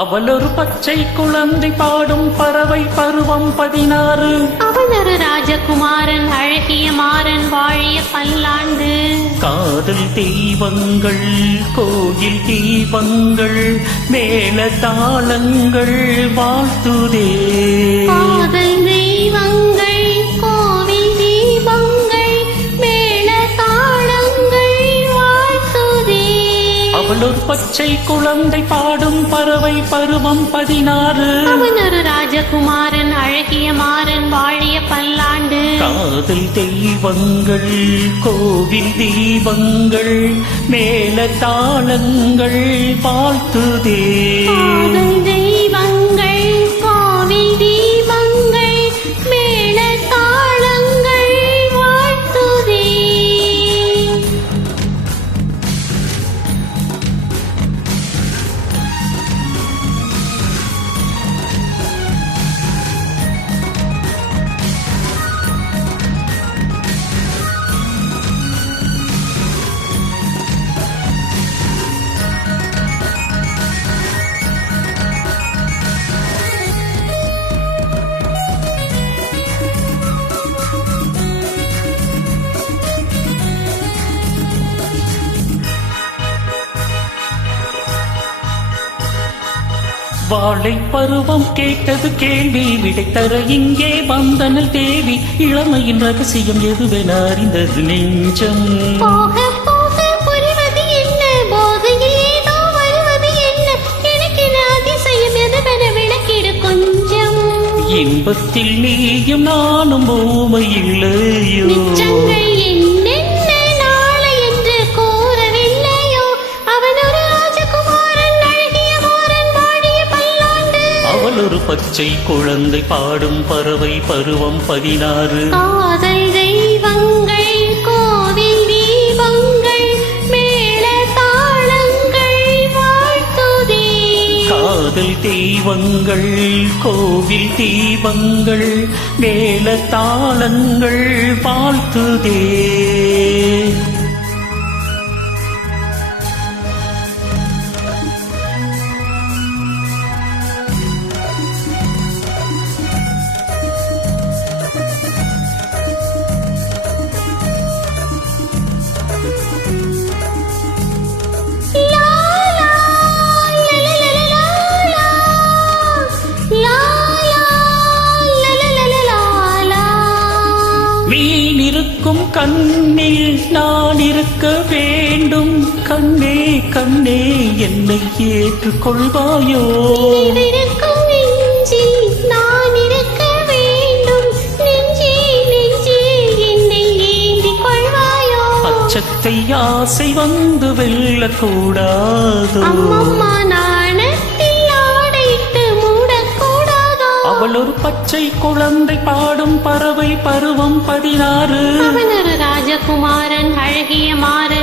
அவள் ஒரு பச்சை குழந்தை பாடும் பறவை பருவம் 16. அவன் ஒரு ராஜகுமாரன் அழகிய மாறன் வாழிய பல்லாண்டு. காதல் தெய்வங்கள் கோயில் தீபங்கள் மேல தாளங்கள் வாழ்த்துதே. காதல் தெய்வங்கள் கோவில் தீபங்கள் மேல தாளங்கள் வாழ்த்துதே. அவள் ஒரு பச்சை குழந்தை பாடும் பறவை பருவம் 16. அவன் ஒரு ராஜகுமாரன் அழகிய மாறன் வாழிய பல்லாண்டு. காதல் தெய்வங்கள் கோவில் தீபங்கள் மேல தாளங்கள் வாழ்த்துதே. காதல் தெய்வங்கள் கோவில் தீபங்கள் மேல தாளங்கள் வாழ்த்துதே. வாழை பருவம் கேட்டது கேள்வி விடை தர இங்கே வந்தனல் தேவி. இளமையின் ரகசியம் எதுவென அறிந்தது நெஞ்சம். போக போக புரிவது என்ன போதையில் ஏதோ வருவது என்ன எனக்கென அதிசயம் எதுவென விளக்கிடு கொஞ்சம். இன்பத்தில் நீயும் நானும் பூமை இல்லையோ. நிச்சங்கள் என்னென்ன நாளை என்று கூறவில்லையோ. அவன் ஒரு ராஜகுமாரன் அழகிய மாறன் வாழிய பல்லாண்டு. அவள் ஒரு பச்சை குழந்தை பாடும் பறவை பருவம் 16. காதல் தெய்வங்கள் கோவில் தீபங்கள் மேல தாளங்கள் வாழ்த்துதே. காதல் தெய்வங்கள் கோவில் தீபங்கள் மேல தாளங்கள் வாழ்த்துதே. மீன் இருக்கும் கண்ணில் நான் இருக்க வேண்டும். கண்ணே கண்ணே என்னை ஏற்றுக்கொள்வாயோ. இருக்கும் நெஞ்சில் நான் இருக்க வேண்டும். நெஞ்சே நெஞ்சே என்னை ஏந்திக் கொள்வாயோ. அச்சத்தை ஆசை வந்து வெல்லக்கூடாதோ. அம்மம்மா நாணத்தில் ஆடையிட்டு மூடக்கூடாதோ. அவள் ஒரு பச்சை குழந்தை பாடும் பறவை பருவம் 16. அவன் ஒரு ராஜகுமாரன் அழகிய மாறன்